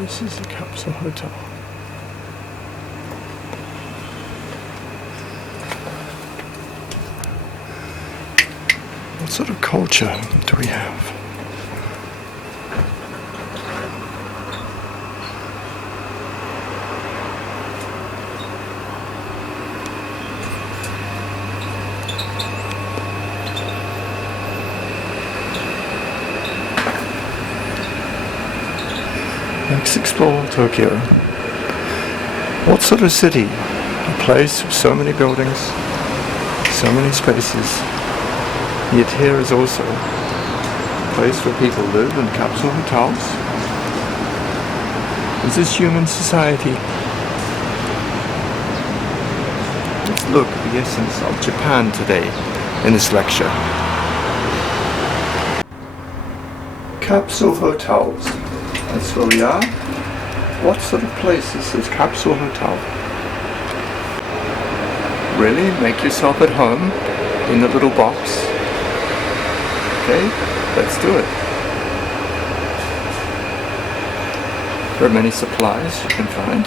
This is a capsule hotel. What sort of culture do we have? Let's explore Tokyo. What sort of city? A place with so many buildings, so many spaces. Yet here is also a place where people live in capsule hotels. Is this human society? Let's look at the essence of Japan today in this lecture. Capsule hotels. That's where we are. What sort of place is this capsule hotel? Really? Make yourself at home in a little box? Okay, let's do it. There are many supplies you can find.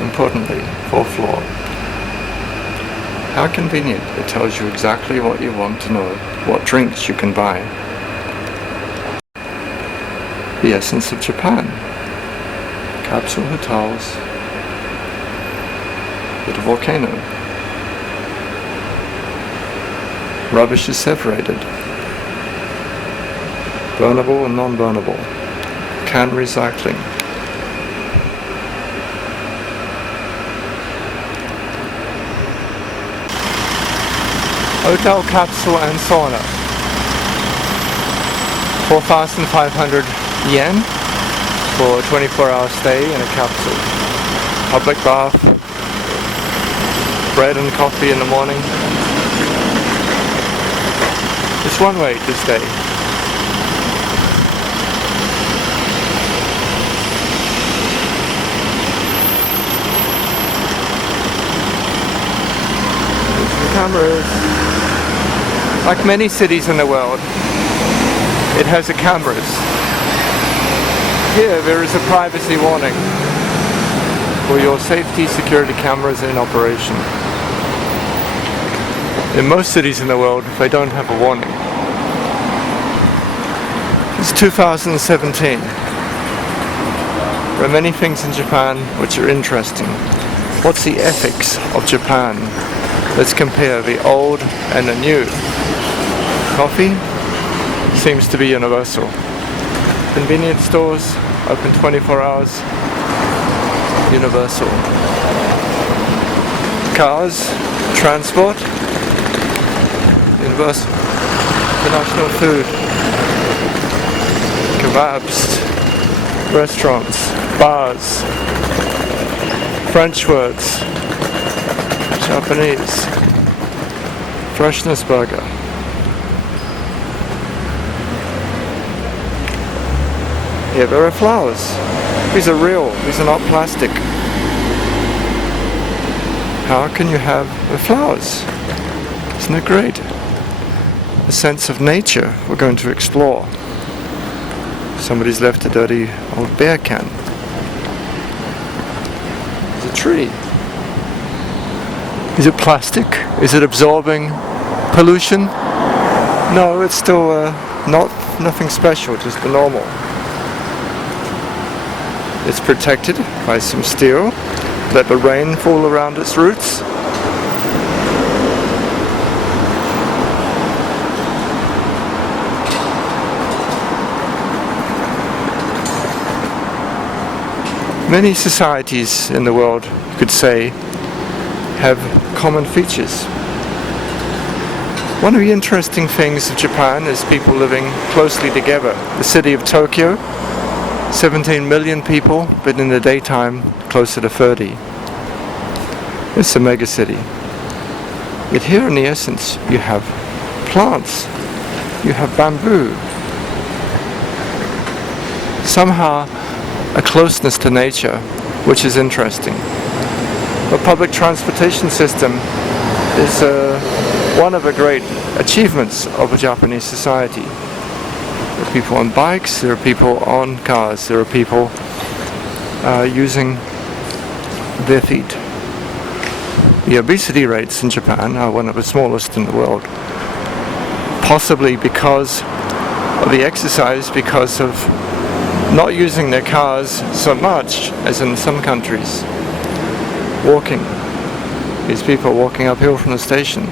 Importantly, 4th floor. How convenient. It tells you exactly what you want to know, what drinks you can buy. The essence of Japan. Capsule hotels with a volcano. Rubbish is separated. Burnable and non-burnable. Can recycling. Hotel capsule and sauna. 4,500 yen for a 24-hour stay in a capsule. Public bath, bread and coffee in the morning. It's one way to stay. There's the cameras. Like many cities in the world, it has the cameras. Here there is a privacy warning for your safety security cameras in operation. In most cities in the world, they don't have a warning. It's 2017. There are many things in Japan which are interesting. What's the ethics of Japan? Let's compare the old and the new. Coffee seems to be universal. Convenience stores, open 24 hours, universal. Cars, transport, universal. International food, kebabs, restaurants, bars, French words, Japanese, freshness burger. Here there are flowers. These are real, these are not plastic. How can you have the flowers? Isn't it great? A sense of nature we're going to explore. Somebody's left a dirty old beer can. There's a tree. Is it plastic? Is it absorbing pollution? No, it's still nothing special, just the normal. It's protected by some steel. Let the rain fall around its roots. Many societies in the world, you could say, have common features. One of the interesting things of Japan is people living closely together. The city of Tokyo, 17 million people, but in the daytime closer to 30. It's a mega city. Yet here in the essence you have plants, you have bamboo. Somehow a closeness to nature which is interesting. The public transportation system is one of the great achievements of a Japanese society. There are people on bikes, there are people on cars, there are people using their feet. The obesity rates in Japan are one of the smallest in the world, possibly because of the exercise, because of not using their cars so much as in some countries. Walking. These people walking uphill from the station.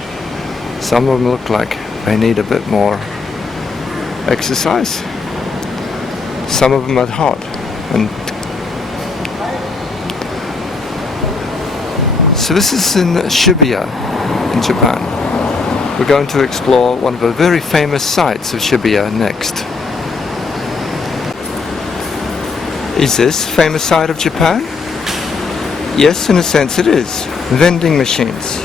Some of them look like they need a bit more exercise. Some of them are hot. And so this is in Shibuya in Japan. We're going to explore one of the very famous sites of Shibuya next. Is this a famous site of Japan? Yes, in a sense it is. Vending machines.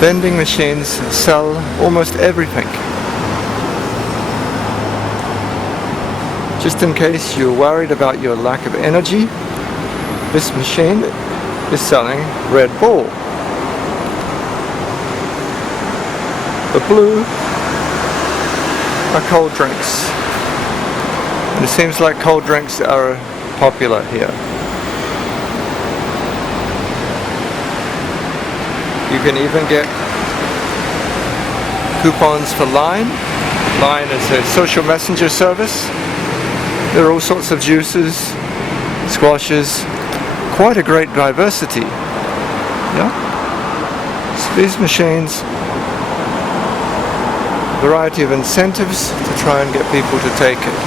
Vending machines sell almost everything. Just in case you're worried about your lack of energy, this machine is selling Red Bull. The blue are cold drinks. And it seems like cold drinks are popular here. You can even get coupons for Line. Line is a social messenger service. There are all sorts of juices, squashes, quite a great diversity. Yeah? So these machines, variety of incentives to try and get people to take it.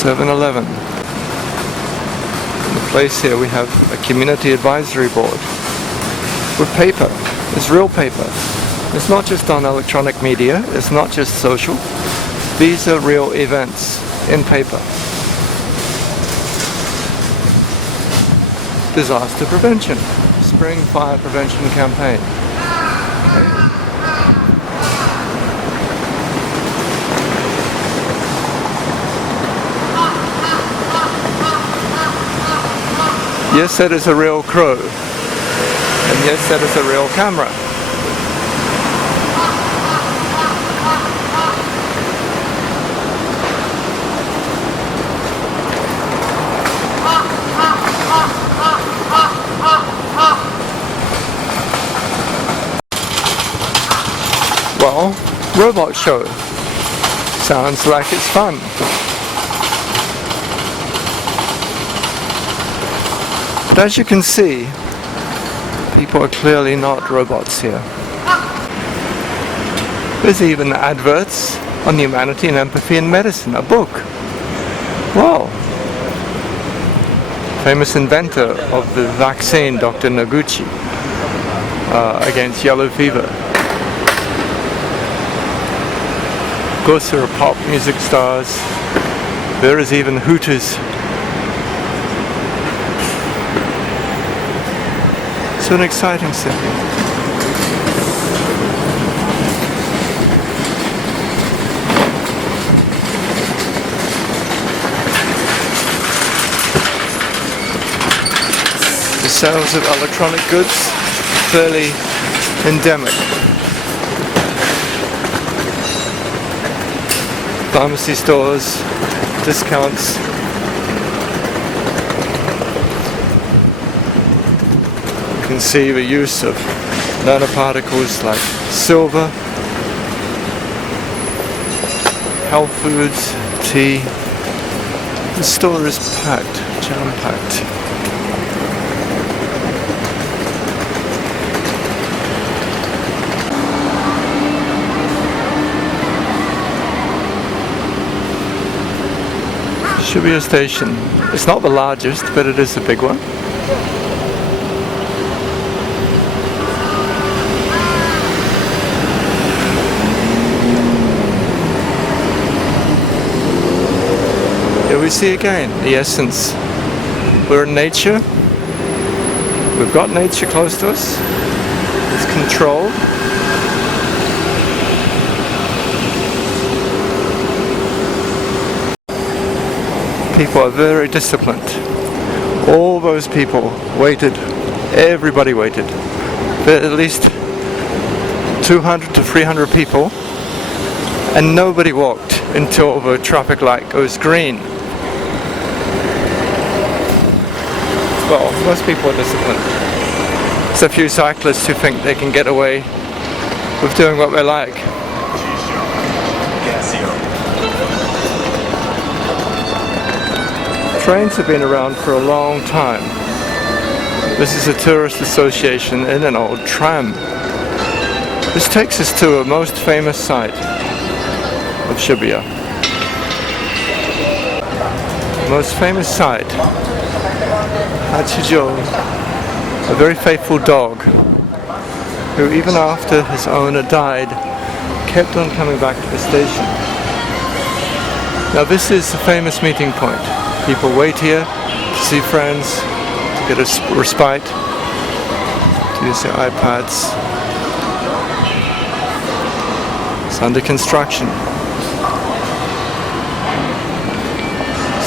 (7-Eleven). In the place here we have a community advisory board with paper. It's real paper. It's not just on electronic media, it's not just social. These are real events in paper. Disaster prevention. Spring fire prevention campaign. Yes, that is a real crow. And yes, that is a real camera. Well, robot show. Sounds like it's fun. But as you can see, people are clearly not robots here. There's even adverts on humanity and empathy in medicine, a book. Wow. Famous inventor of the vaccine, Dr. Noguchi, against yellow fever. Of course, there are pop music stars. There is even Hooters. It's an exciting city. The sales of electronic goods fairly endemic. Pharmacy stores, discounts. You can see the use of nanoparticles like silver, health foods, tea. The store is packed, jam-packed. Shiba Station. It's not the largest, but it is a big one. Here we see again the essence. We're in nature. We've got nature close to us. It's controlled. people are very disciplined. All those people waited, everybody waited. There are at least 200 to 300 people, and nobody walked until the traffic light goes green. Well, most people are disciplined. There's a few cyclists who think they can get away with doing what they like. Trains have been around for a long time. This is a tourist association in an old tram. This takes us to a most famous site of Shibuya. Most famous site, Hachijo, a very faithful dog who even after his owner died kept on coming back to the station. Now this is a famous meeting point. People wait here to see friends, to get a respite, to use their iPads. It's under construction.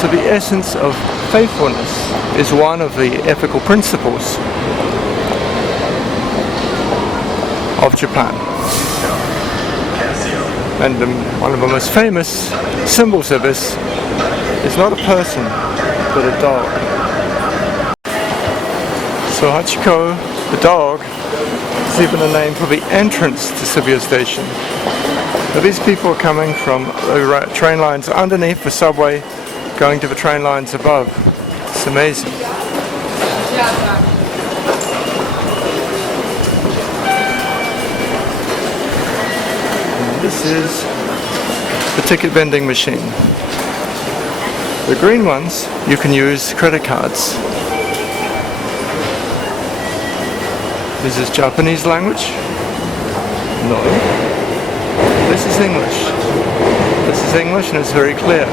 So the essence of faithfulness is one of the ethical principles of Japan. And one of the most famous symbols of this is not a person, but a dog. So Hachiko, the dog, is even a name for the entrance to Shiba Station. Now these people are coming from the train lines underneath the subway, going to the train lines above. It's amazing. And this is the ticket vending machine. The green ones, you can use credit cards. Is this Japanese language? No. This is English. This is English and it's very clear.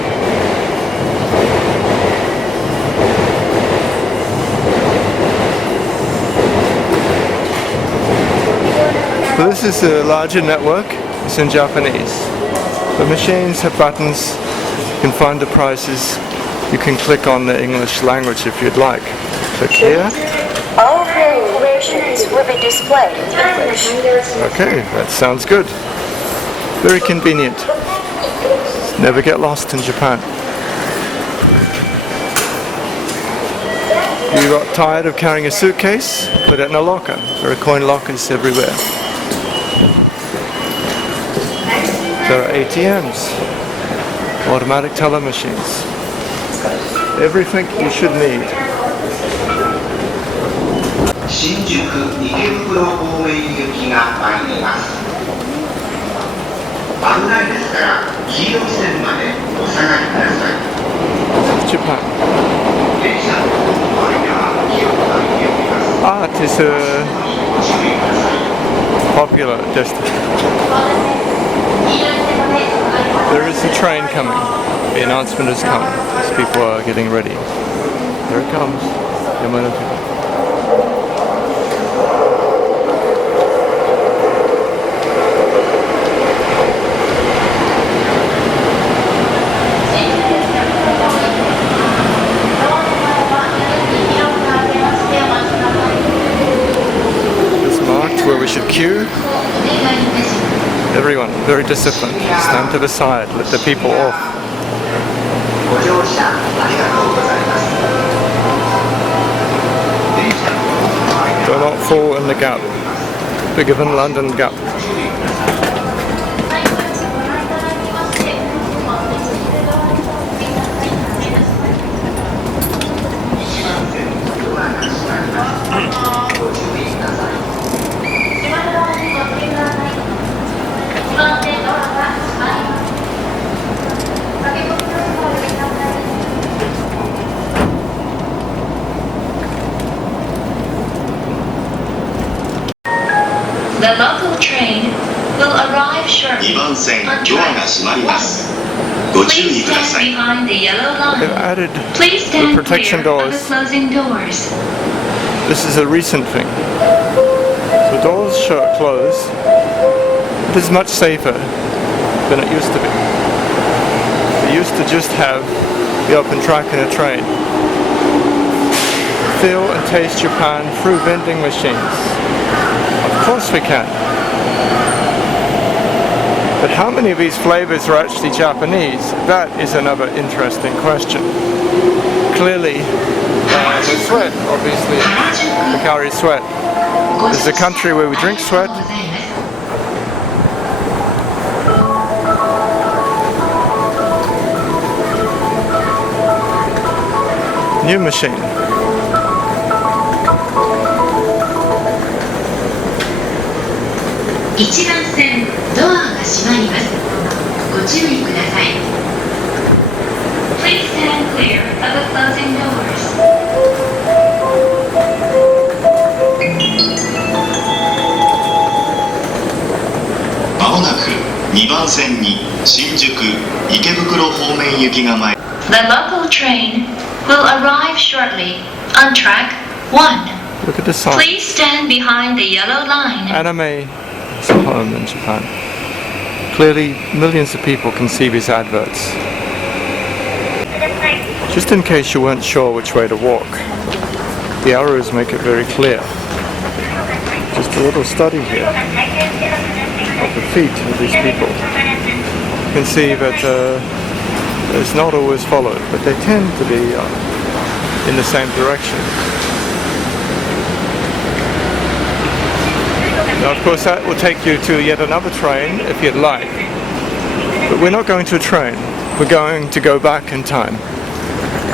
So this is a larger network. It's in Japanese. The machines have buttons. You can find the prices. You can click on the English language if you'd like. Click here. All fare rations will be displayed in English. Okay, that sounds good. Very convenient. Never get lost in Japan. You got tired of carrying a suitcase? Put it in a locker. There are coin lockers everywhere. There are ATMs. Automatic teller machines. Everything you should need. Shinjuku 池袋方面行きが参ります。危ないですから黄色い線までお下がりください。Japan. 電車の周りが広くなっております。Art is a ご注意ください。 popular destination. There is a train coming. The announcement has come. As people are getting ready. There it comes. Yamanote. It's marked where we should queue. Everyone, very disciplined. Stand to the side, let the people off. ご乗車ありがとうございます。電車の Do not fall in the gap. Bigger than London Gap. The local train will arrive shortly. 2番線ドアが閉まります。ご注 Please 意くださ stand い。 behind the yellow They've line. added Please the stand protection clear of the doors. closing doors. This is a recent thing. The doors close. It is much safer than it used to be. We used to just have the open track in a train. Feel and taste Japan through vending machines. Of course we can. But how many of these flavors are actually Japanese? That is another interesting question. Clearly, the sweat, obviously, Hikari sweat. This is a country where we drink sweat. New machine. 一番線ドアが閉まります。ご注意ください。Please stand clear of the closing doors. まもなく2番線に新宿池袋方面行きが参り。The local train will arrive shortly on track 1. Look at the sign. Please stand behind the yellow line. Anime is a home in Japan. Clearly, millions of people can see these adverts. Just in case you weren't sure which way to walk, the arrows make it very clear. Just a little study here of the feet of these people. You can see that it's not always followed, but they tend to be in the same direction. Now, of course, that will take you to yet another train if you'd like. But we're not going to a train. We're going to go back in time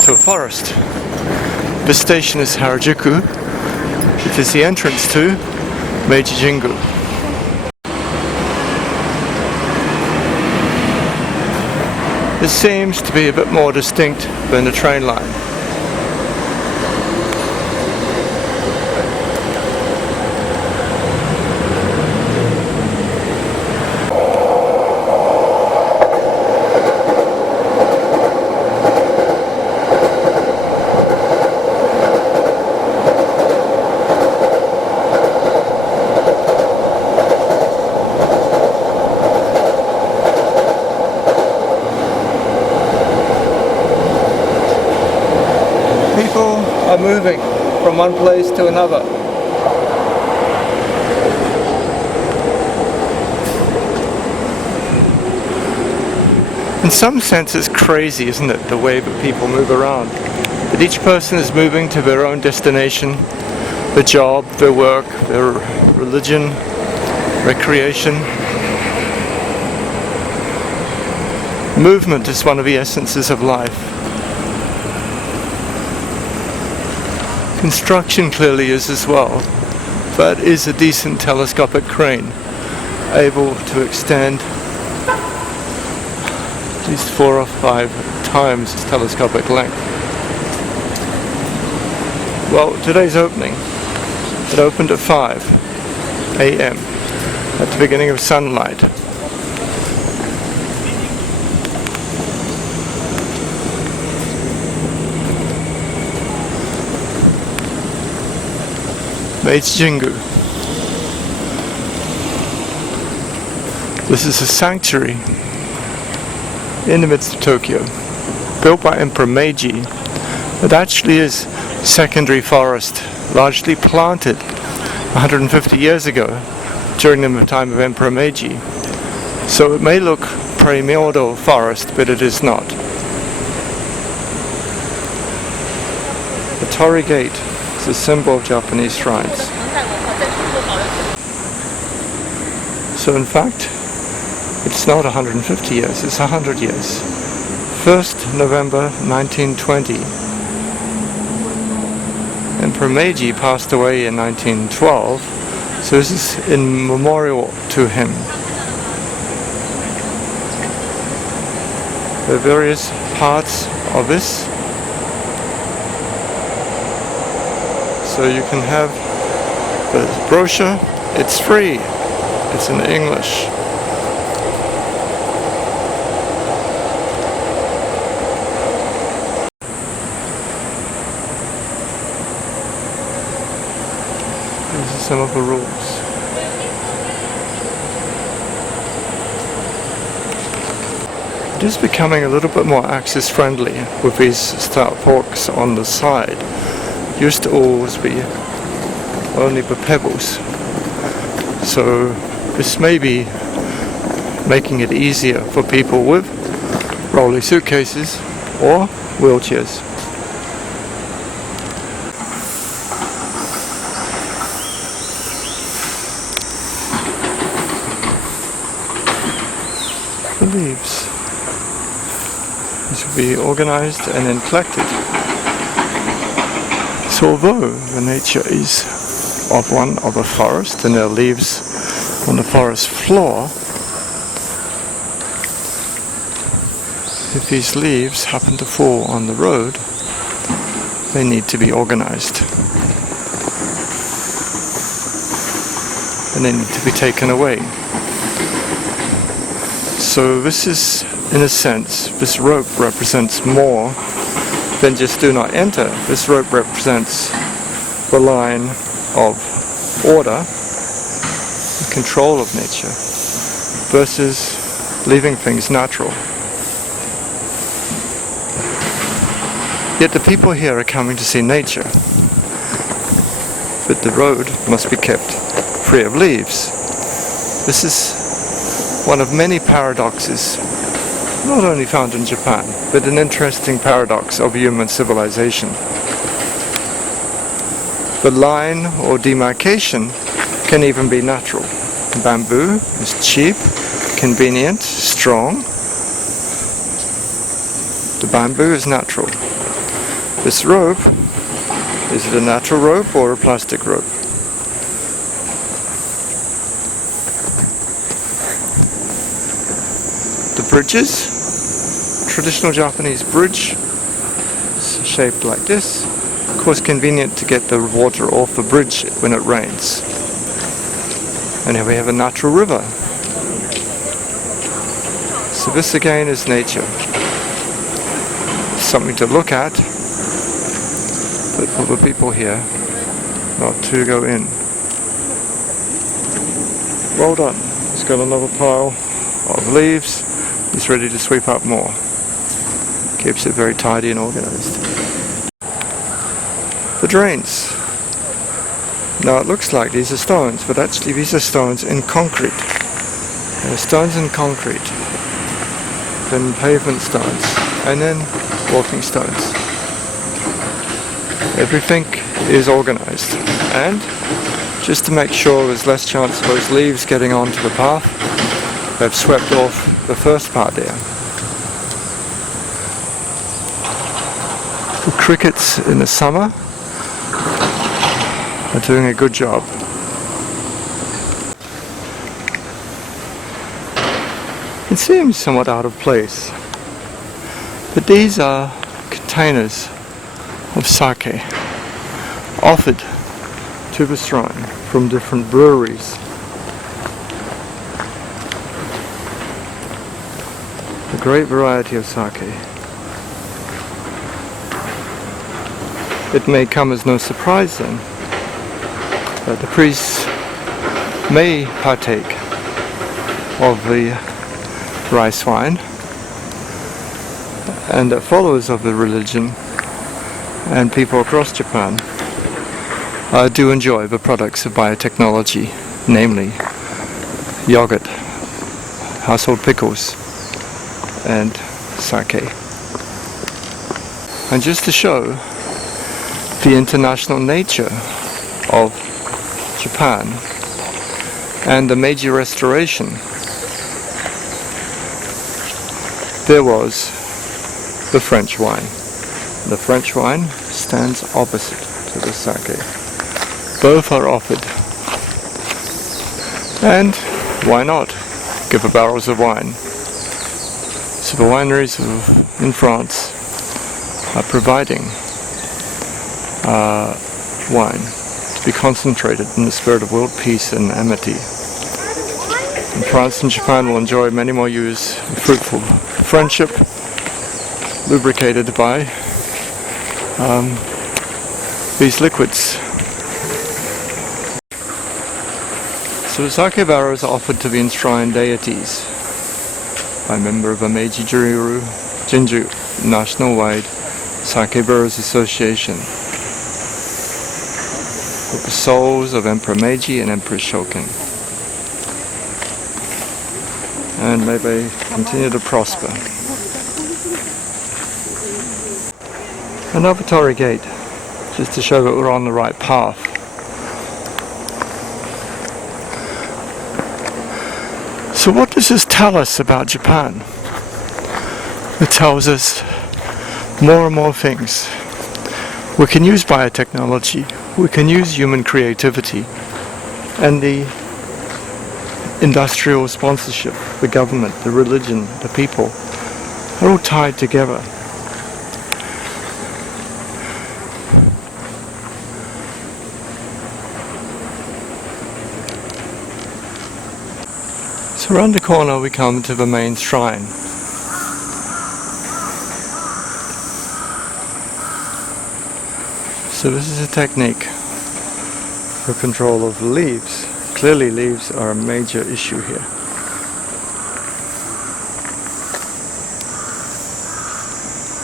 to a forest. This station is Harajuku. It is the entrance to Meiji Jingu. This seems to be a bit more distinct than the train line. Moving from one place to another. In some sense it's crazy, isn't it, the way that people move around. But each person is moving to their own destination, their job, their work, their religion, recreation. Movement is one of the essences of life. Construction clearly is as well. That is a decent telescopic crane, able to extend at least 4 or 5 times its telescopic length. Well, today's opening, it opened at 5 a.m. at the beginning of sunlight. Meiji Jingu. This is a sanctuary in the midst of Tokyo, built by Emperor Meiji. It actually is secondary forest, largely planted 150 years ago during the time of Emperor Meiji. So it may look primordial forest, but it is not. The Torii Gate is a symbol of Japanese shrines. So in fact, it's not 150 years, it's 100 years. 1st November 1920. Emperor Meiji passed away in 1912, so this is in memorial to him. There are various parts of this. So you can have the brochure, it's free, it's in English. These are some of the rules. is becoming a little bit more access friendly with these stout forks on the side. Used to always be only the pebbles. So this may be making it easier for people with rolly suitcases or wheelchairs. The leaves. These will be organized and then collected. So although the nature is of a forest and there are leaves on the forest floor, if these leaves happen to fall on the road, they need to be organized. And they need to be taken away. So this is, in a sense, this rope represents more than just do not enter. This rope represents the line of order, the control of nature, versus leaving things natural. Yet the people here are coming to see nature, but the road must be kept free of leaves. This is one of many paradoxes, not only found in Japan, but an interesting paradox of human civilization. The line or demarcation can even be natural. Bamboo is cheap, convenient, strong. The bamboo is natural. This rope, is it a natural rope or a plastic rope? The bridges, traditional Japanese bridge, it's shaped like this. Of course, convenient to get the water off the bridge when it rains. And here we have a natural river. So this again is nature. Something to look at, but for the people here, not to go in. Well done. He's got another pile of leaves. He's ready to sweep up more. Keeps it very tidy and organized. The drains. Now it looks like these are stones, but actually these are stones in concrete. Stones in concrete, then pavement stones, and then walking stones. Everything is organized, and just to make sure there's less chance of those leaves getting onto the path, they've swept off the first part there. The crickets in the summer are doing a good job. It seems somewhat out of place, but these are containers of sake offered to the shrine from different breweries. A great variety of sake. It may come as no surprise then that the priests may partake of the rice wine, and that followers of the religion and people across Japan do enjoy the products of biotechnology, namely yogurt, household pickles, and sake. And just to show the international nature of Japan and the Meiji Restoration, there was the French wine. The French wine stands opposite to the sake. Both are offered. And why not give the barrels of wine? So the wineries in France are providing wine to be concentrated in the spirit of world peace and amity. And France and Japan will enjoy many more years of fruitful friendship, lubricated by these liquids. So the sake barrels are offered to the enshrined deities. by a member of a Meiji Jinju national-wide Sake Brewers Association with the souls of Emperor Meiji and Emperor Shokin. And may they continue to prosper. Another Torii gate, just to show that we're on the right path. So what does this tell us about Japan? It tells us more and more things. We can use biotechnology, we can use human creativity, and the industrial sponsorship, the government, the religion, the people, are all tied together. So around the corner we come to the main shrine. So this is a technique for control of leaves. Clearly leaves are a major issue here.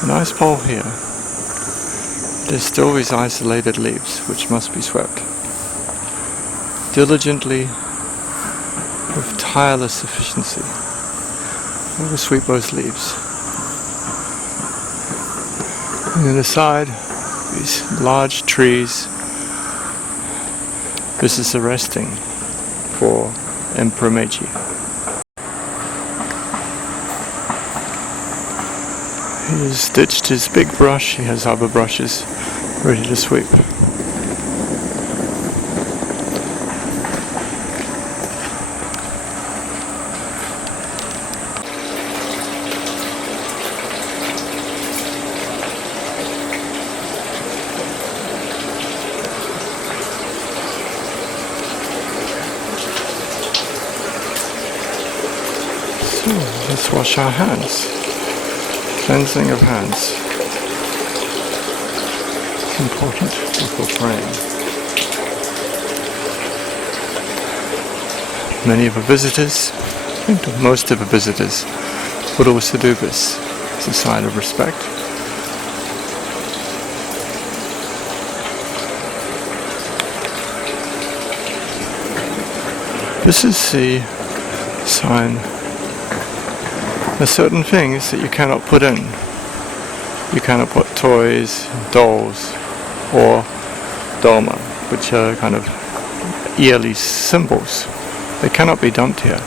A nice pole here. There's still these isolated leaves which must be swept. Diligently, with tireless efficiency, we will sweep those leaves. And on the side, these large trees. This is a resting for Emperor Meiji. He has ditched his big brush, he has other brushes ready to sweep. So, let's wash our hands. Cleansing of hands. It's important before praying. Many of the visitors, I think most of the visitors, would also do this. It's a sign of respect. This is the sign. There are certain things that you cannot put in. You cannot put toys, dolls, or doma, which are kind of yearly symbols. They cannot be dumped here.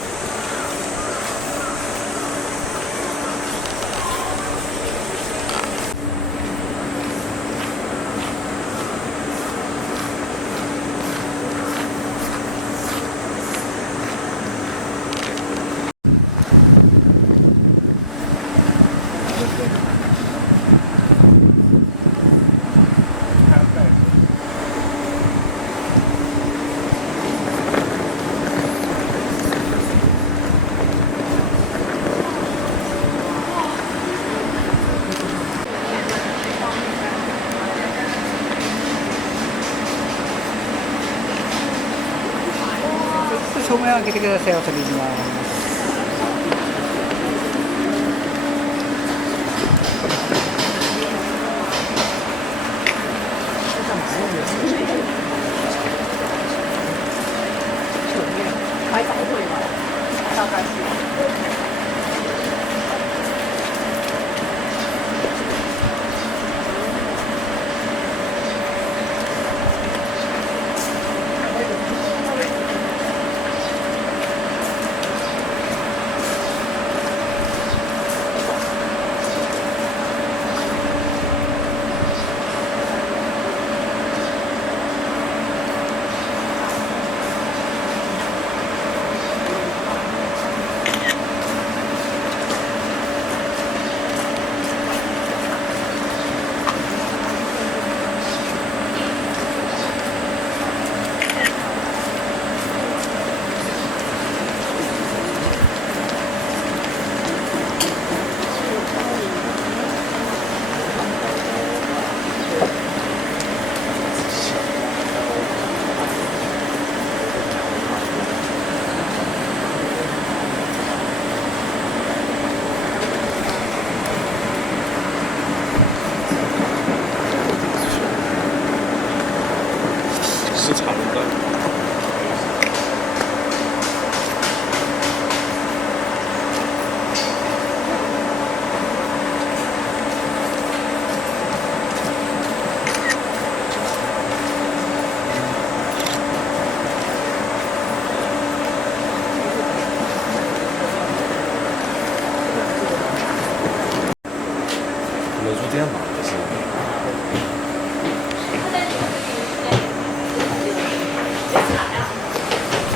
这样嘛，就是。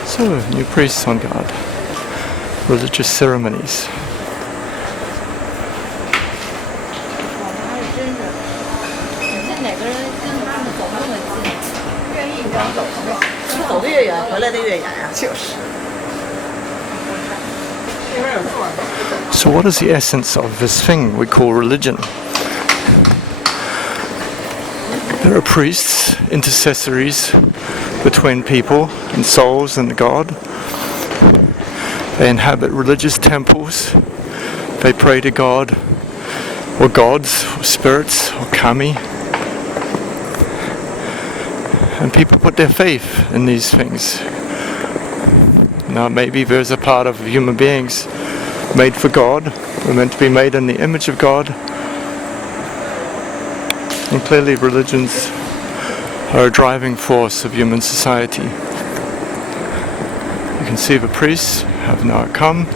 So, new priests on guard. Religious ceremonies. So what is the essence of this thing we call religion? There are priests, intercessories between people and souls and God. They inhabit religious temples. They pray to God, or gods, or spirits, or kami. And people put their faith in these things. Now maybe there's a part of human beings made for God. We're meant to be made in the image of God. And clearly religions are a driving force of human society. You can see the priests have now come.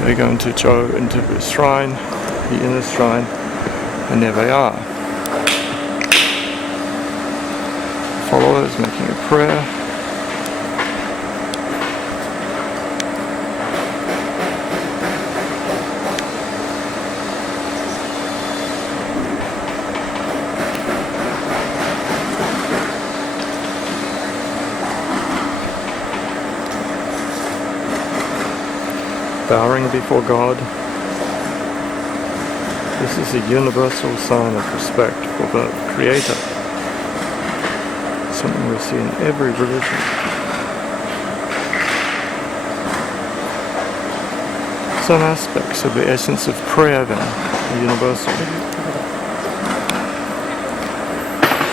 They're going to go into the shrine, the inner shrine, and there they are. Followers making a prayer. Bowing before God. This is a universal sign of respect for the Creator. Something we see in every religion. Some aspects of the essence of prayer then are universal.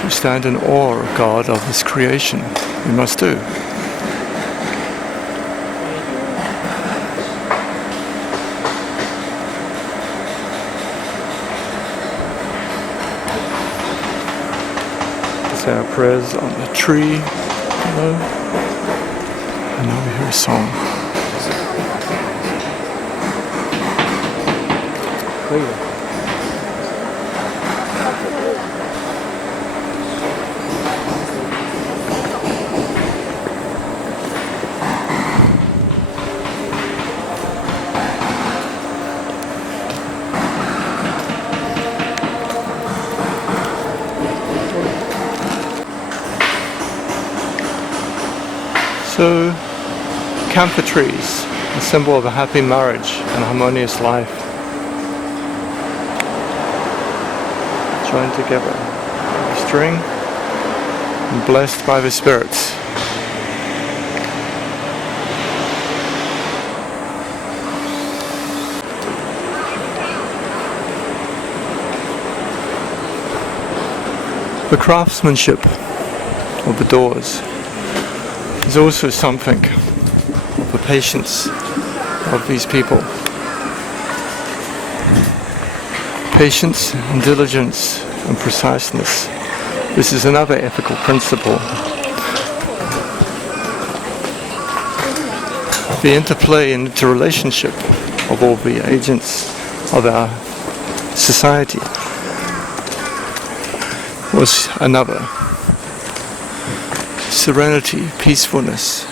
We stand in awe of God, of His creation. We must do. Say our prayers on the tree. Hello. And now we hear a song. So, camphor trees, a symbol of a happy marriage and harmonious life. Joined together by a string and blessed by the spirits. The craftsmanship of the doors is also something of the patience of these people. Patience and diligence and preciseness. This is another ethical principle. The interplay and interrelationship of all the agents of our society was another. Serenity, peacefulness,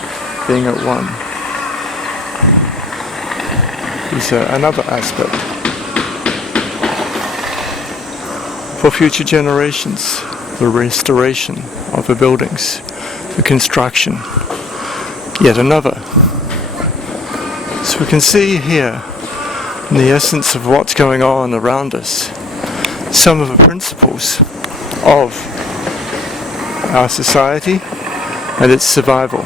being at one is another aspect. For future generations, the restoration of the buildings, the construction, yet another. So we can see here, in the essence of what's going on around us, some of the principles of our society and its survival.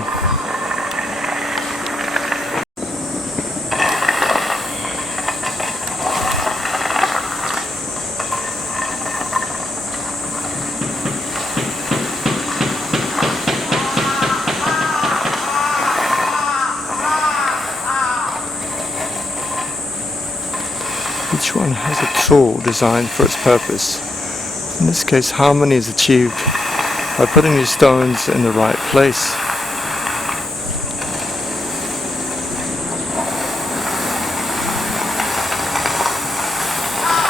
Each one has a tool designed for its purpose. In this case, harmony is achieved by putting these stones in the right place.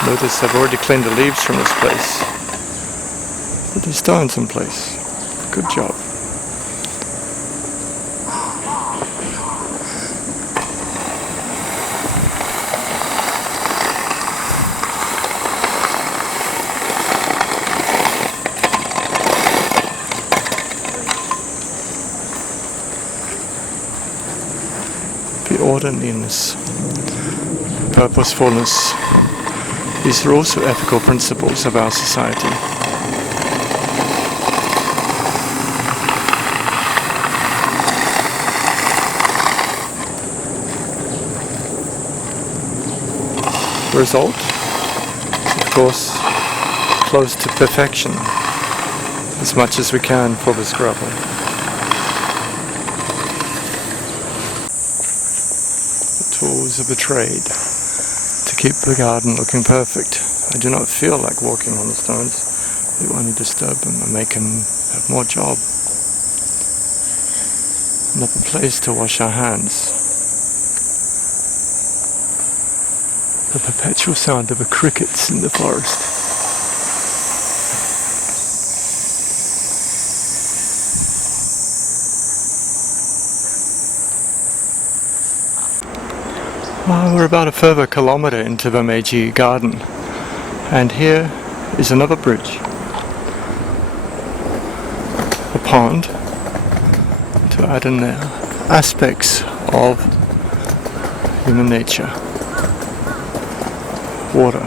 Notice I've already cleaned the leaves from this place. Put these stones in place. Good job. The orderliness, purposefulness, these are also ethical principles of our society. The result is, of course, close to perfection, as much as we can for this gravel. Tools of the trade to keep the garden looking perfect. I do not feel like walking on the stones. They only disturb them and make them have more job. Another place to wash our hands. The perpetual sound of the crickets in the forest. Well, we're about a further kilometer into the Meiji garden, and here is another bridge. A pond to add in there aspects of human nature. Water.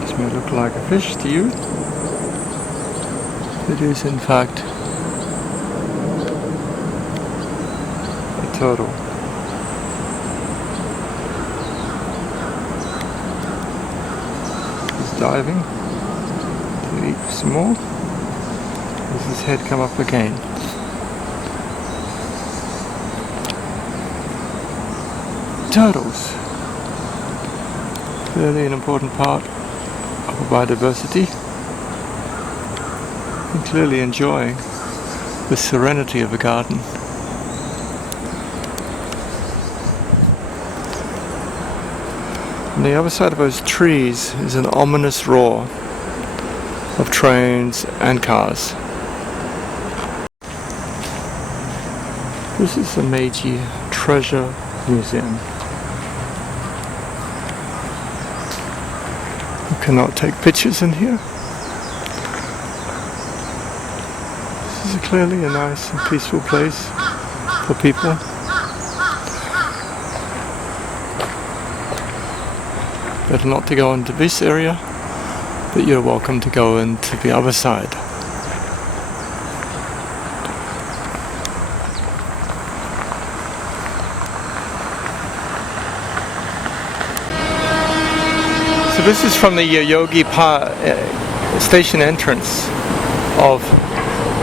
This may look like a fish to you. It is in fact a turtle. He's diving to eat some more. Does his head come up again? Turtles. Clearly an important part of biodiversity. And clearly enjoying the serenity of the garden. On the other side of those trees is an ominous roar of trains and cars. This is the Meiji Treasure Museum. You cannot take pictures in here. This is clearly a nice and peaceful place for people. Better not to go into this area, but you're welcome to go into the other side. So this is from the station entrance of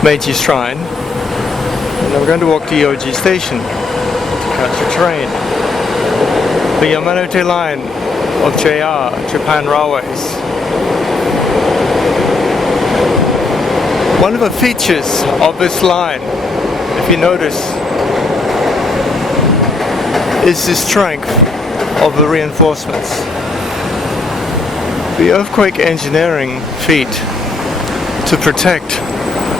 Meiji Shrine, and we're going to walk to Yoji Station to catch a train. The Yamanote line of JR, Japan Railways. One of the features of this line, if you notice, is the strength of the reinforcements. The earthquake engineering feat to protect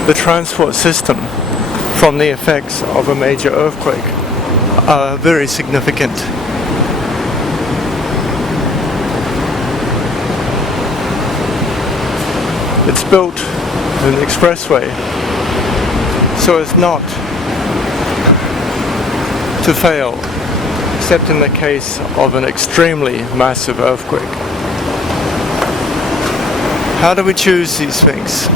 the transport system from the effects of a major earthquake are very significant. It's built as an expressway so as not to fail, except in the case of an extremely massive earthquake. How do we choose these things?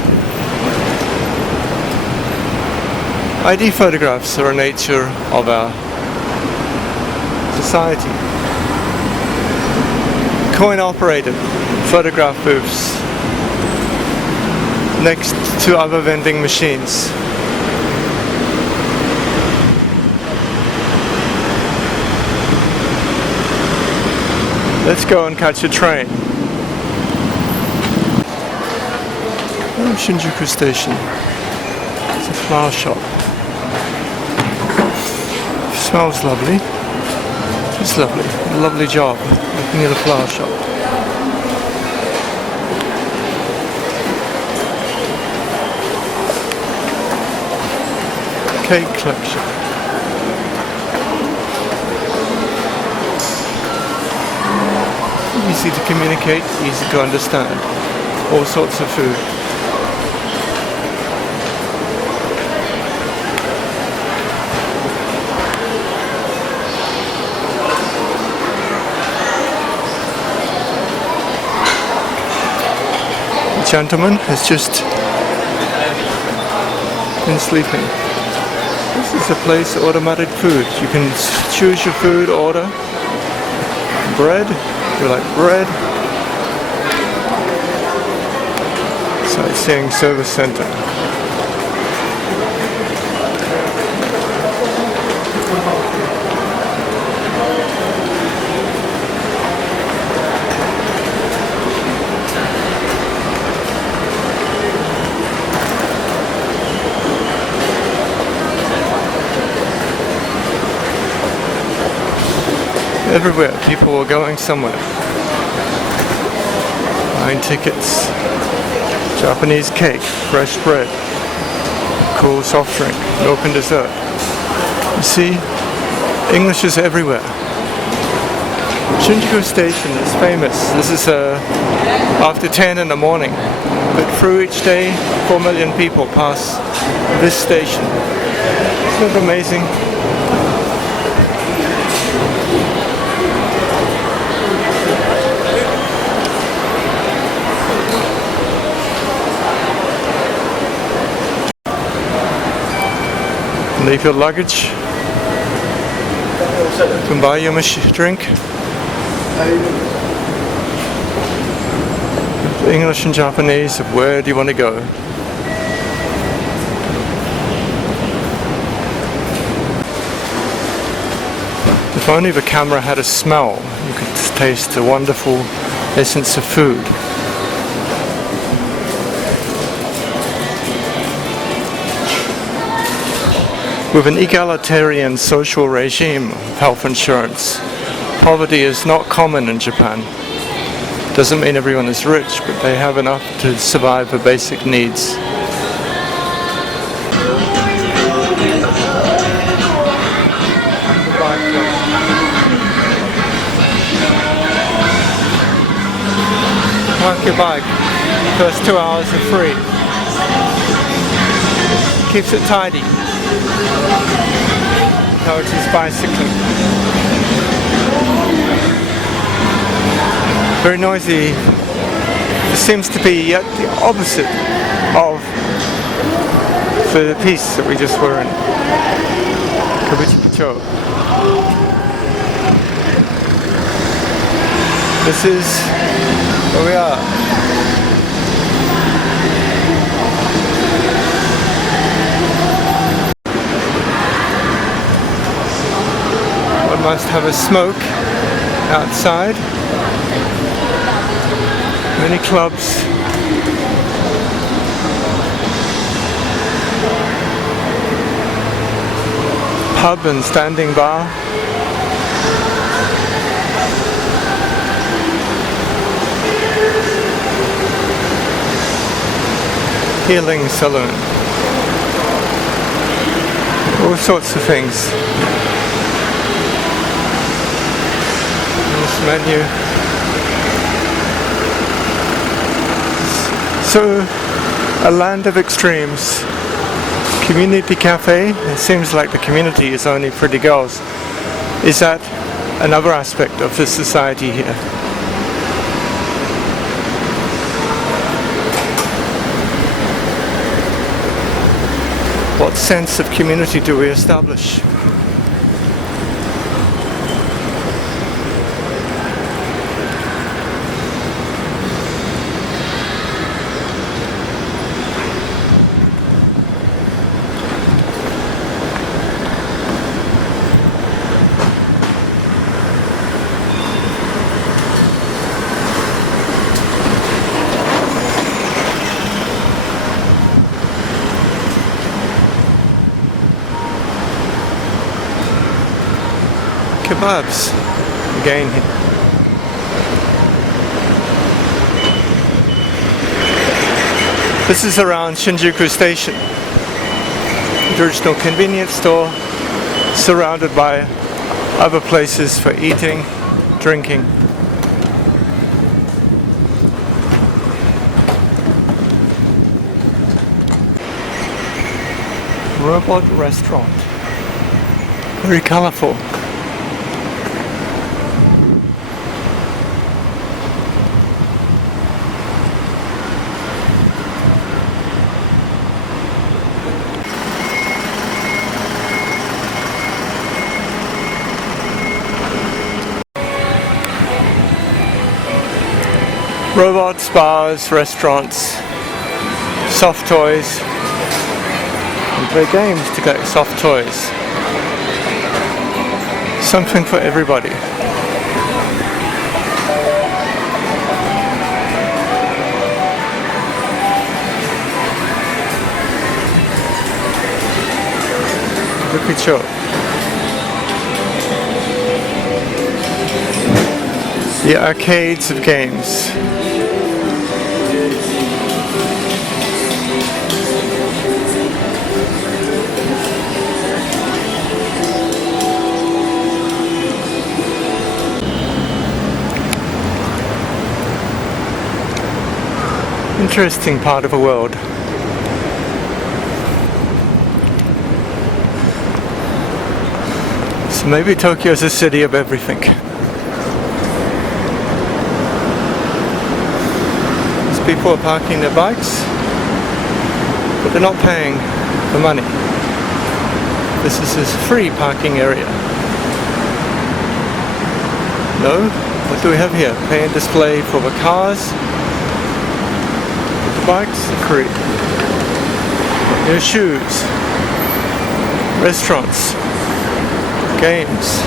ID photographs are a nature of our society. Coin-operated photograph booths next to other vending machines. Let's go and catch a train. Oh, Shinjuku Station. It's a flower shop. Smells lovely. It's lovely. A lovely job looking at a flower shop. Cake collection. Easy to communicate, easy to understand. All sorts of food. The gentleman has just been sleeping. This is a place, automatic food. You can choose your food, order. Bread, you like bread. Sightseeing service center. Everywhere, people are going somewhere. Buying tickets. Japanese cake, fresh bread, cool soft drink, milk and dessert. You see, English is everywhere. Shinjuku Station is famous. This is after 10 in the morning. But through each day, 4 million people pass this station. Isn't it amazing? Leave your luggage. You can buy your drink. English and Japanese, where do you want to go? If only the camera had a smell, you could taste the wonderful essence of food. With an egalitarian social regime of health insurance, poverty is not common in Japan. Doesn't mean everyone is rich, but they have enough to survive the basic needs. Park your bike. First 2 hours are free. Keeps it tidy. Encourages bicycling. Very noisy. It seems to be yet the opposite of the piece that we just were in. Kabuki-cho. This is where we are. Must have a smoke outside. Many clubs. Pub and standing bar. Healing saloon. All sorts of things. Menu. So, a land of extremes. Community cafe. It seems like the community is only pretty girls. Is that another aspect of this society here? What sense of community do we establish? kebabs again here. This is around Shinjuku Station. The original convenience store, surrounded by other places for eating, drinking. Robot restaurant. Very colorful. Robots, bars, restaurants, soft toys. And play games to get soft toys. Something for everybody. Look at you. The arcades of games. Interesting part of the world. So maybe Tokyo is a city of everything. These people are parking their bikes, but they're not paying for money. This is a free parking area. No? What do we have here? Pay and display for the cars. Bikes, free. Your shoes, restaurants, games.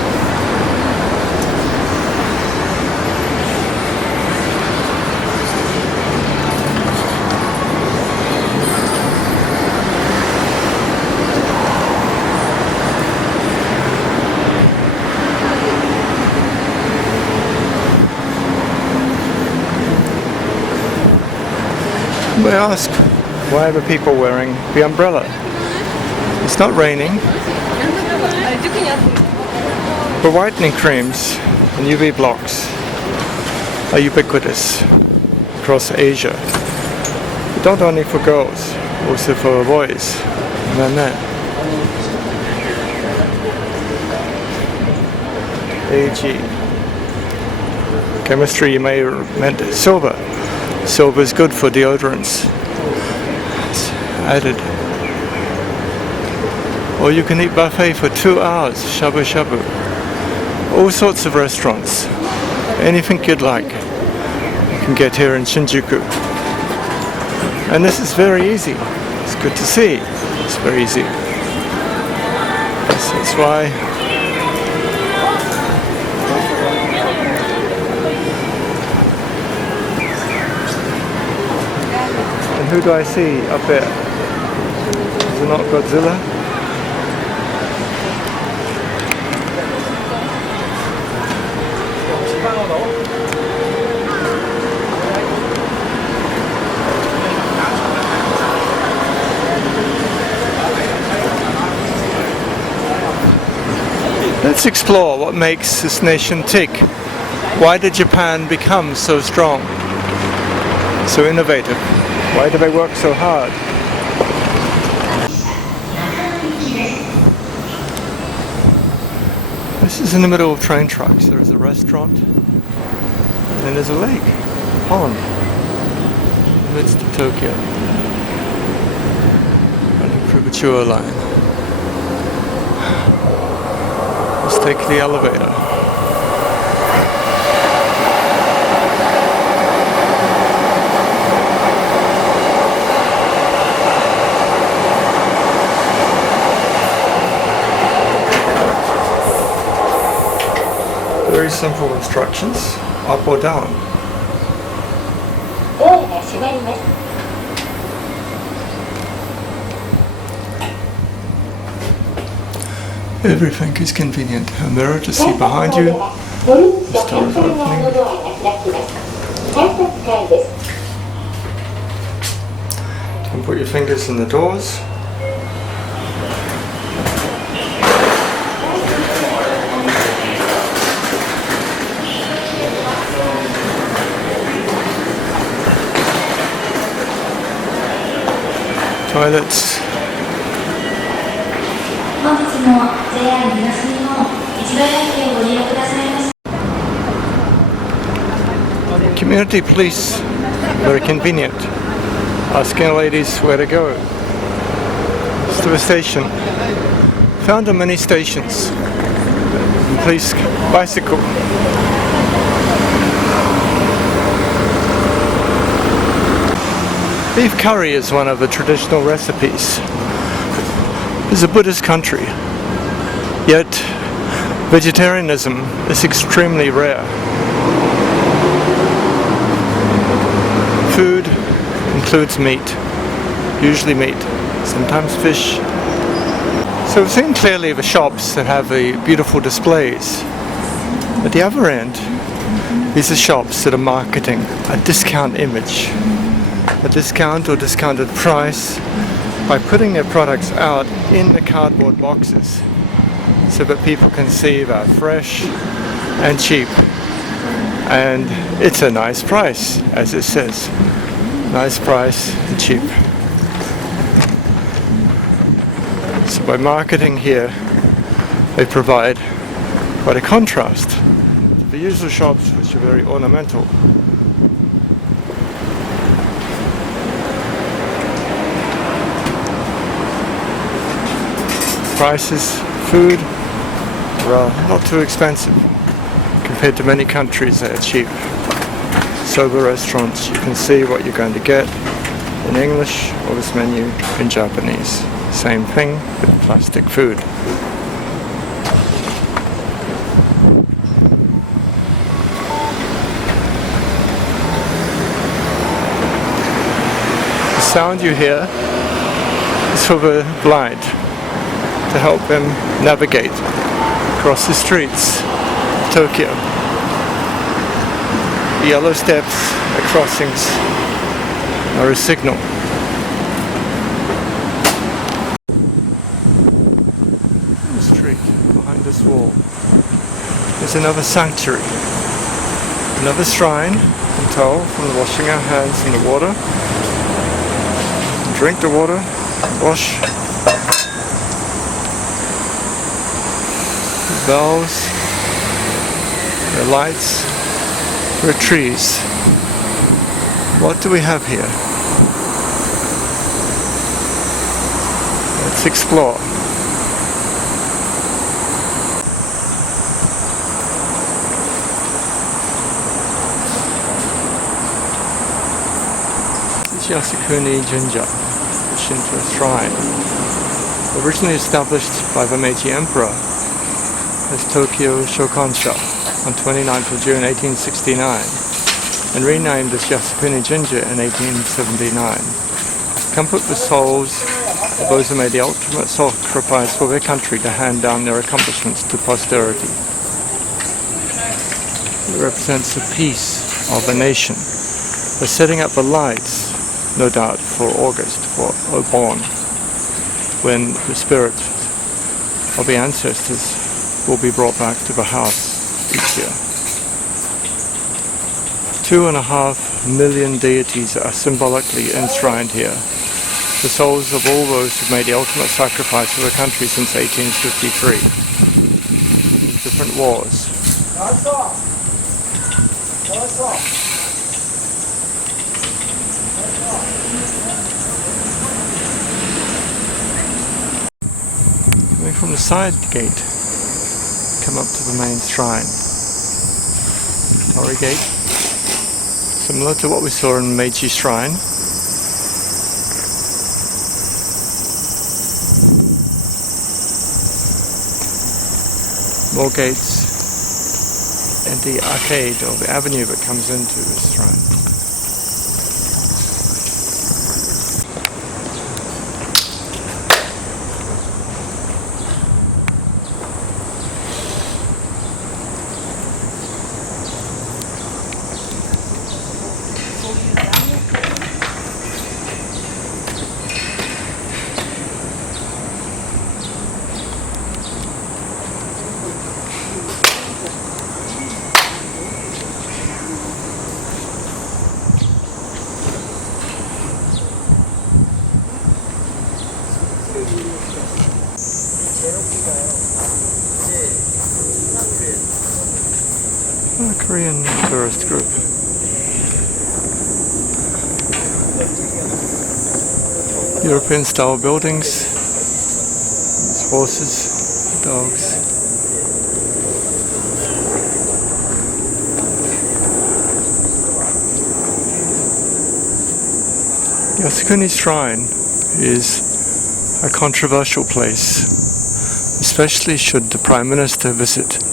We ask, why are the people wearing the umbrella? It's not raining. The whitening creams and UV blocks are ubiquitous across Asia. But not only for girls, also for boys and men. AG. Chemistry, you may have meant silver. Silver is good for deodorants. It's added. Or you can eat buffet for 2 hours, shabu shabu. All sorts of restaurants. Anything you'd like, you can get here in Shinjuku. And this is very easy. It's good to see. It's very easy. So that's why who do I see up there? Is it not Godzilla? Let's explore what makes this nation tick. Why did Japan become so strong, so innovative? Why do they work so hard? This is in the middle of train tracks. There is a restaurant, and then there's a lake, pond, in the midst of Tokyo, running through the Chuo line. Let's take the elevator. Very simple instructions, up or down. Everything is convenient. A mirror to see behind you. The store is opening. Don't put your fingers in the doors. Toilets. 本日も JR 東日本一度駅をご利用くださいませ。 Community police, very convenient. Asking ladies where to go. It's to a station. Found on many stations. And police bicycle. Beef curry is one of the traditional recipes. It's a Buddhist country, yet vegetarianism is extremely rare. Food includes meat, usually meat, sometimes fish. So we've seen clearly the shops that have the beautiful displays. At the other end, these are shops that are marketing a discount image, a discount or discounted price, by putting their products out in the cardboard boxes so that people can see they're fresh and cheap. And it's a nice price, as it says. Nice price and cheap. So by marketing here, they provide quite a contrast to the usual shops, which are very ornamental. Prices, food, well, not too expensive compared to many countries that are cheap. Soba restaurants, you can see what you're going to get in English or this menu in Japanese. Same thing with plastic food. The sound you hear is for the blind, to help them navigate across the streets of Tokyo. The yellow steps at crossings are a signal. In the street behind this wall is another sanctuary, another shrine. You can tell from washing our hands in the water. Drink the water, wash. Bells, there are lights, there are trees. What do we have here? Let's explore. This is Yasukuni the Shinto Shrine, originally established by the Meiji Emperor as Tokyo Shokansha on 29th of June 1869 and renamed as Yasukuni Jinja in 1879. Comfort the souls of those who made the ultimate sacrifice for their country to hand down their accomplishments to posterity. It represents the peace of the nation. They're setting up the lights, no doubt, for August, for Obon, when the spirit of the ancestors will be brought back to the house each year. 2.5 million deities are symbolically enshrined here, the souls of all those who made the ultimate sacrifice for the country since 1853. Different wars. Coming from the side gate, come up to the main shrine. Torii Gate, similar to what we saw in Meiji Shrine. More gates and the arcade or the avenue that comes into this shrine. A Korean tourist group. European style buildings. There's horses, dogs. Yasukuni Shrine is a controversial place, especially should the Prime Minister visit.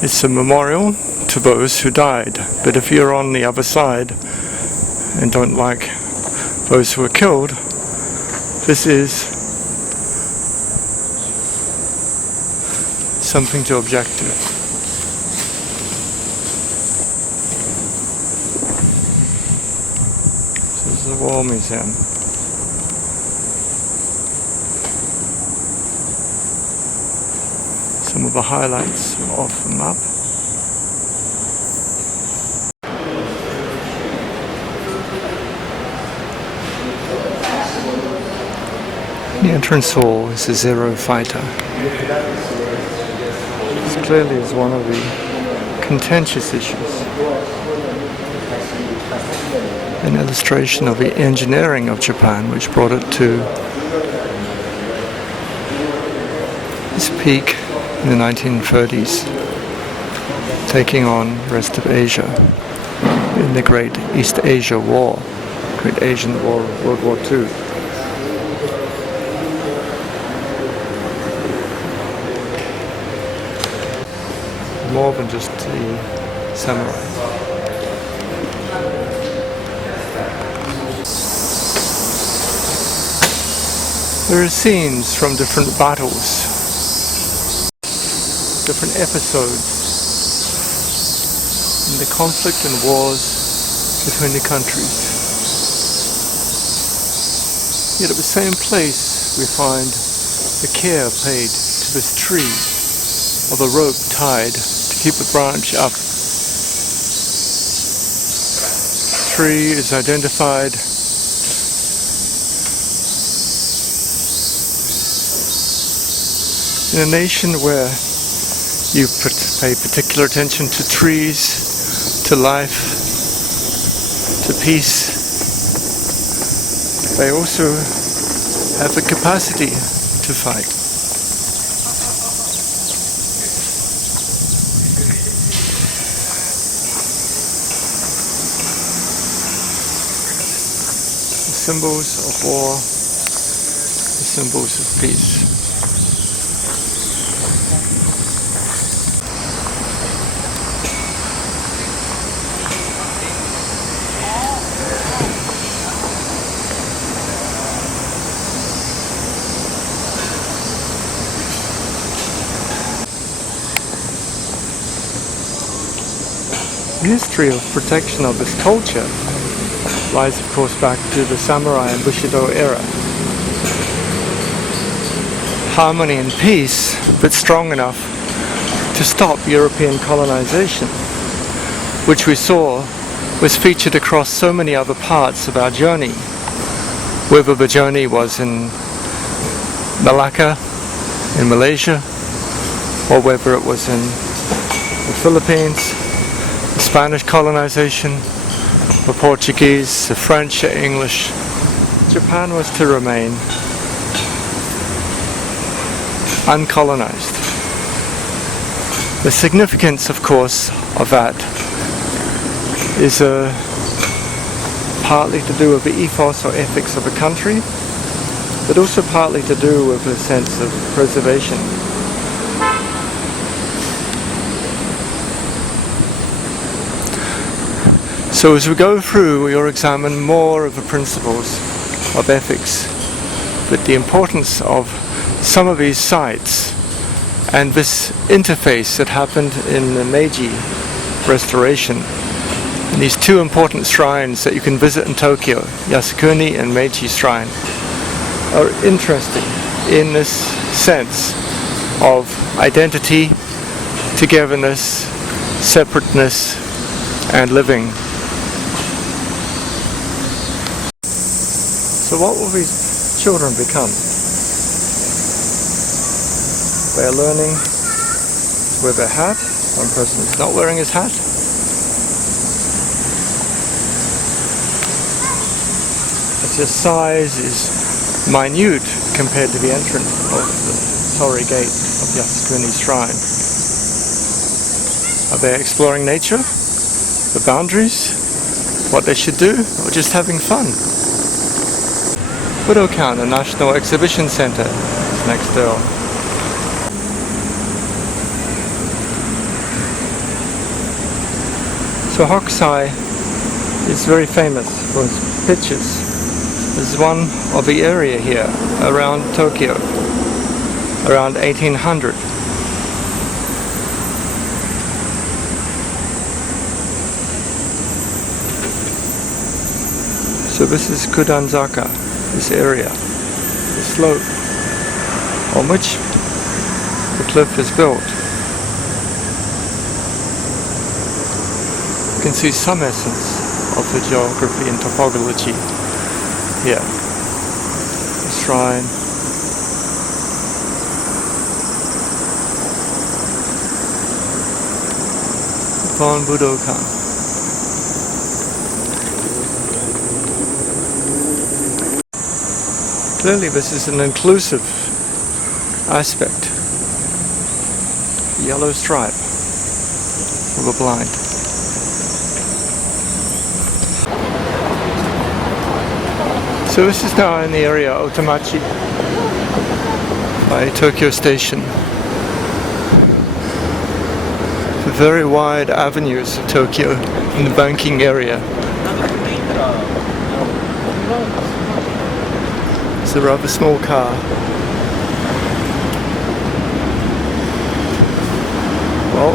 It's a memorial to those who died, but if you're on the other side and don't like those who were killed, this is something to object to. This is the War Museum. Some of the highlights of the map. The entrance hall is a Zero fighter. This clearly is one of the contentious issues. An illustration of the engineering of Japan, which brought it to its peak in the 1930s, taking on the rest of Asia in the Great East Asia War, Great Asian War, World War II. More than just the samurai. There are scenes from different battles, different episodes in the conflict and wars between the countries. Yet at the same place we find the care paid to this tree, of a rope tied to keep the branch up. The tree is identified in a nation where you pay particular attention to trees, to life, to peace. They also have the capacity to fight. The symbols of war, the symbols of peace. The history of protection of this culture lies, of course, back to the samurai and Bushido era. Harmony and peace, but strong enough to stop European colonization, which we saw was featured across so many other parts of our journey, whether the journey was in Malacca, in Malaysia, or whether it was in the Philippines, the Spanish colonization, the Portuguese, the French, the English. Japan was to remain uncolonized. The significance, of course, of that is partly to do with the ethos or ethics of a country, but also partly to do with a sense of preservation. So as we go through, we'll examine more of the principles of ethics, but the importance of some of these sites and this interface that happened in the Meiji Restoration. And these two important shrines that you can visit in Tokyo, Yasukuni and Meiji Shrine, are interesting in this sense of identity, togetherness, separateness, and living. So what will these children become? They are learning persons with a hat, one person is not wearing his hat. The size is minute compared to the entrance of the torii gate of Yasukuni Shrine. Are they exploring nature, the boundaries, what they should do, or just having fun? Budokan, a national exhibition center, is next door. So Hokusai is very famous for its pictures. This is one of the area here around Tokyo, around 1800. So this is Kudanzaka, this area, the slope on which the cliff is built. You can see some essence of the geography and topography here. The shrine. Nippon Budokan. Clearly this is an inclusive aspect. The yellow stripe for the blind. So this is now in the area Otamachi by Tokyo Station. The very wide avenues of Tokyo in the banking area. It's a rather small car. Well,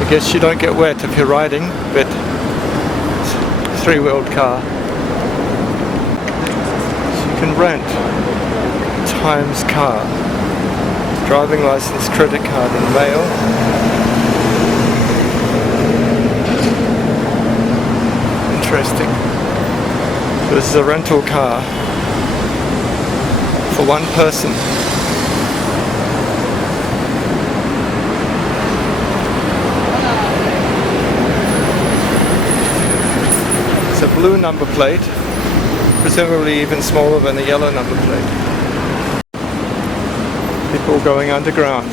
I guess you don't get wet if you're riding, but it's a three-wheeled car. Can rent Times car, driving license, credit card and mail. Interesting. So this is a rental car for one person. It's a blue number plate, presumably even smaller than the yellow number plate. People going underground.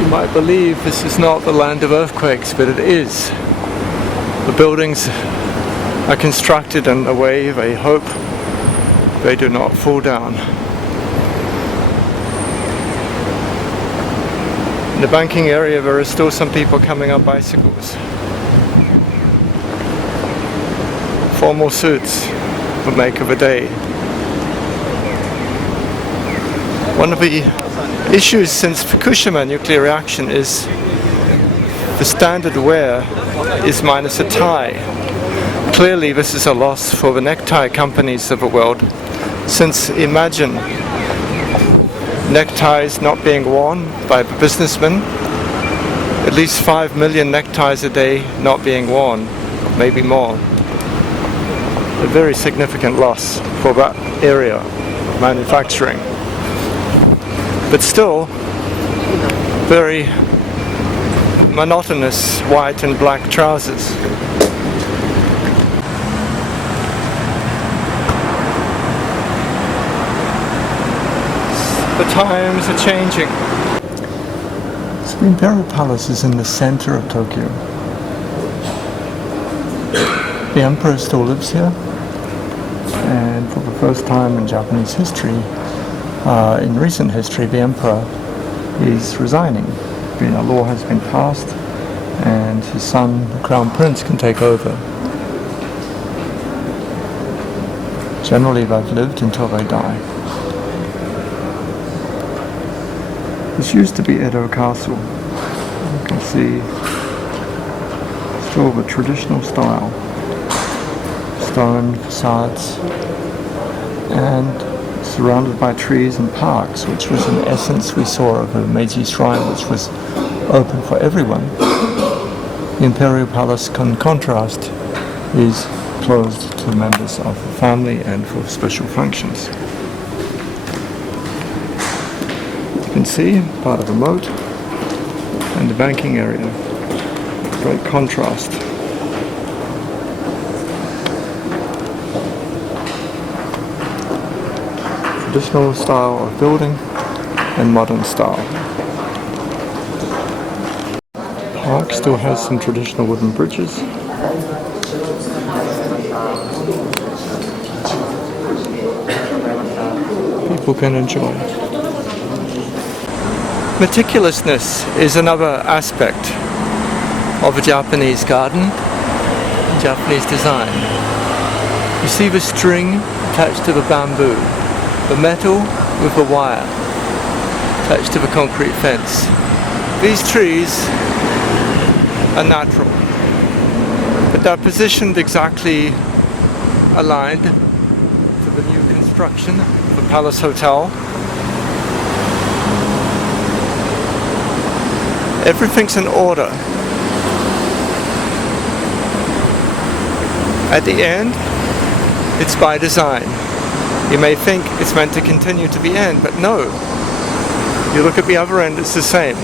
You might believe this is not the land of earthquakes, but it is. The buildings are constructed in a way they hope they do not fall down. In the banking area there are still some people coming on bicycles. Formal suits, the make of a day. One of the issues since Fukushima nuclear reaction is the standard wear is minus a tie. Clearly this is a loss for the necktie companies of the world, since imagine neckties not being worn by businessmen, at least 5 million neckties a day not being worn, maybe more. A very significant loss for that area of manufacturing. But still, very monotonous white and black trousers. The times are changing. So the Imperial Palace is in the center of Tokyo. The emperor still lives here, and for the first time in Japanese history, in recent history, the emperor is resigning. A law has been passed, and his son, the crown prince, can take over. Generally, they've lived until they die. This used to be Edo Castle. You can see still the traditional style. Stone facades and surrounded by trees and parks, which was in essence we saw of the Meiji Shrine, which was open for everyone. The Imperial Palace, in contrast, is closed to members of the family and for special functions. can see part of a moat and the banking area. Great contrast. Traditional style of building and modern style. The park still has some traditional wooden bridges. People can enjoy. Meticulousness is another aspect of a Japanese garden, Japanese design. You see the string attached to the bamboo, the metal with the wire attached to the concrete fence. These trees are natural, but they're positioned exactly aligned to the new construction of the Palace Hotel. Everything's in order. At the end, it's by design. You may think it's meant to continue to the end, but no. You look at the other end, it's the same.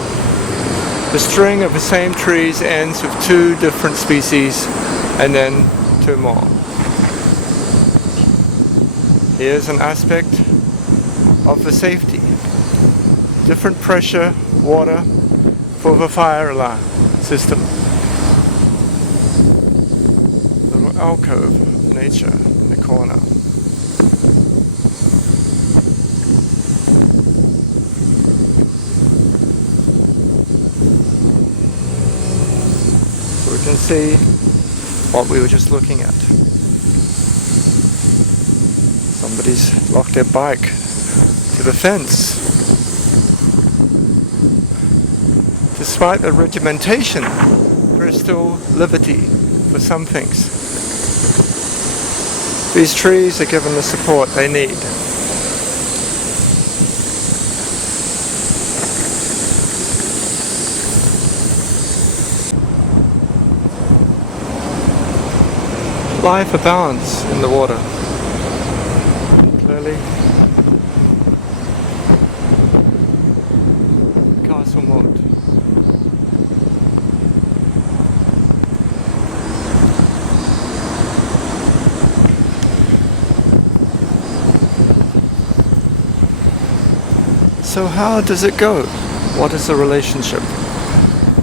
The string of the same trees ends with 2 different species and then 2 more. Here's an aspect of the safety. Different pressure, water for the fire alarm system. Little alcove of nature in the corner. So we can see what we were just looking at. Somebody's locked their bike to the fence. Despite the regimentation, there is still liberty for some things. These trees are given the support they need. Life abounds in the water. Clearly, the castle moat. So how does it go? What is the relationship?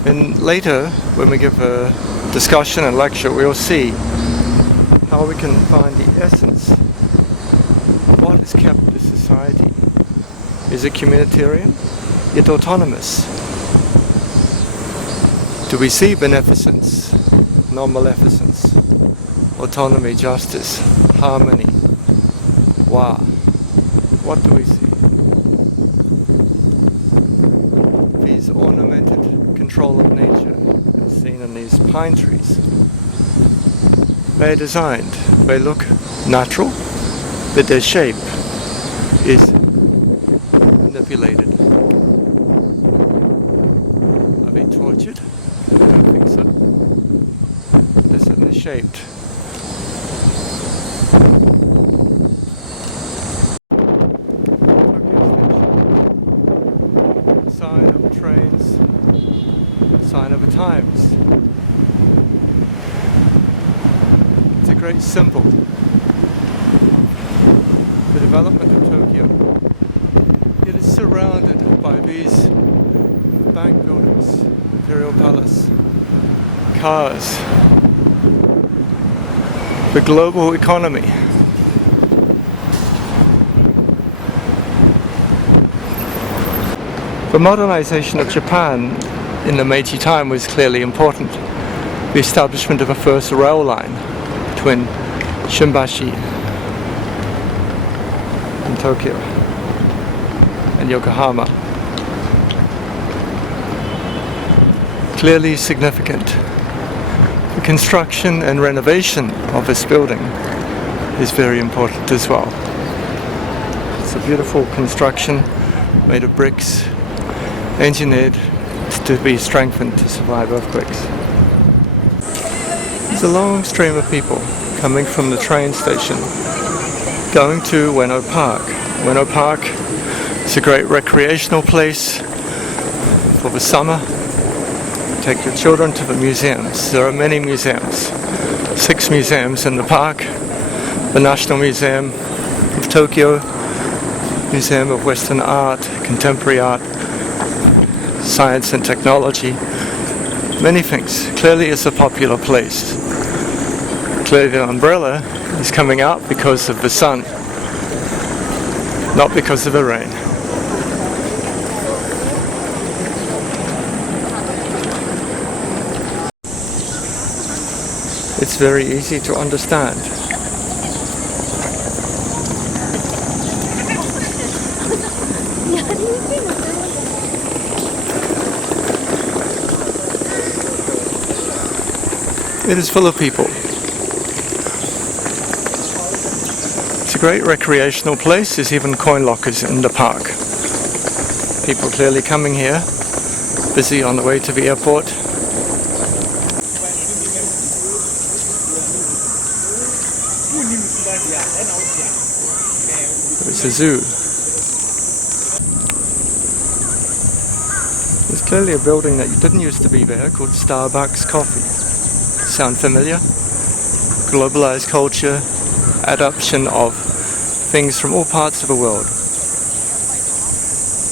And later, when we give a discussion and lecture, we'll see how we can find the essence of what has kept the society. Is it communitarian, yet autonomous? Do we see beneficence, non-maleficence, autonomy, justice, harmony? Wow. What do we see? These ornamented control of nature, as seen in these pine trees. They're designed, they look natural, but their shape is manipulated. Are they tortured? I don't think so. They're certainly shaped. Sign of trains, sign of the times. It's a great symbol of the development of Tokyo. Yet it's surrounded by these bank buildings, Imperial Palace, cars, the global economy. The modernization of Japan in the Meiji time was clearly important. The establishment of a first rail line between Shimbashi in Tokyo and Yokohama. Clearly significant. The construction and renovation of this building is very important as well. It's a beautiful construction made of bricks, engineered to be strengthened to survive earthquakes. There's a long stream of people coming from the train station, going to Ueno Park. Ueno Park It's a great recreational place for the summer. Take your children to the museums. There are many museums. 6 museums in the park. The National Museum of Tokyo, Museum of Western Art, Contemporary Art, Science and Technology. Many things. Clearly it's a popular place. Clearly the umbrella is coming out because of the sun, not because of the rain. It's very easy to understand. It is full of people. It's a great recreational place. There's even coin lockers in the park. People clearly coming here, busy on the way to the airport. It's a zoo. There's clearly a building that didn't used to be there called Starbucks Coffee. Sound familiar? Globalized culture, adoption of things from all parts of the world.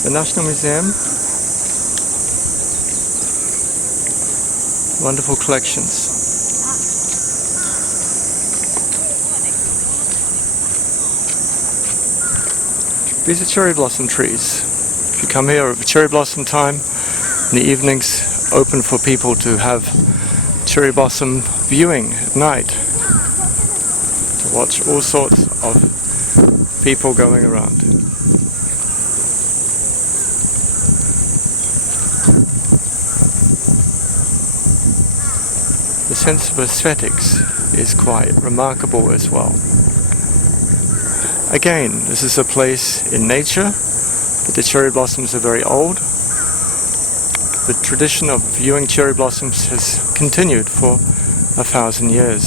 The National Museum, wonderful collections. These are cherry blossom trees. If you come here at cherry blossom time, in the evenings, open for people to have cherry blossom viewing at night, to watch all sorts of people going around. The sense of aesthetics is quite remarkable as well. Again, this is a place in nature, but the cherry blossoms are very old. The tradition of viewing cherry blossoms has continued for 1,000 years.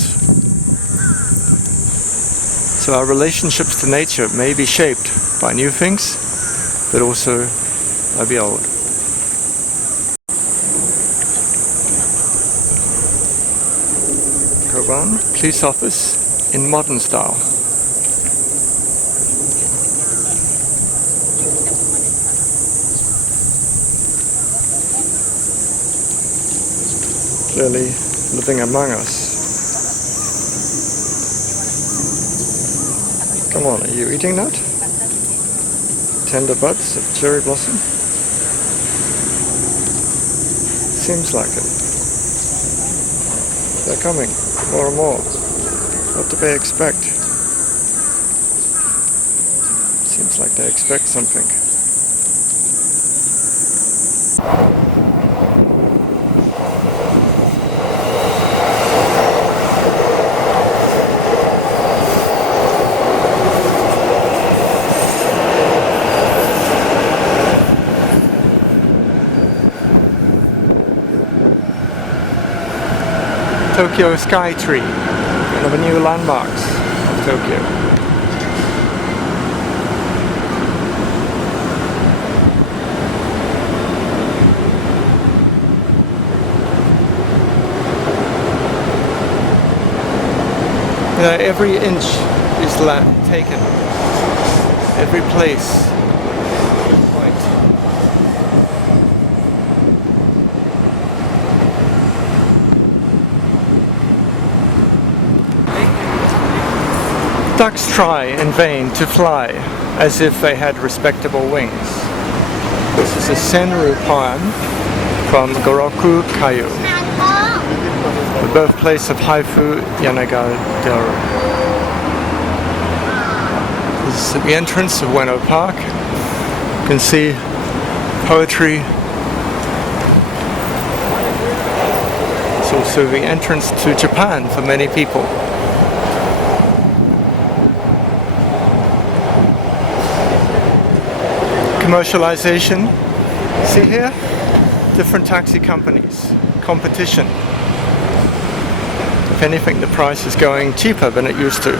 So our relationships to nature may be shaped by new things, but also by the old. Koban, police office in modern style. Clearly living among us. Come on, are you eating that? Tender buds of cherry blossom? Seems like it. They're coming, more and more. What do they expect? Seems like they expect something. Tokyo Sky Tree, one of the new landmarks of Tokyo. You know, every inch is taken, every place. Ducks try in vain to fly as if they had respectable wings. This is a senru poem from Goroku Kayu, the birthplace of Haifu Yanagadaru. This is at the entrance of Ueno Park. You can see poetry. It's also the entrance to Japan for many people. Commercialization. See here? Different taxi companies. Competition. If anything, the price is going cheaper than it used to.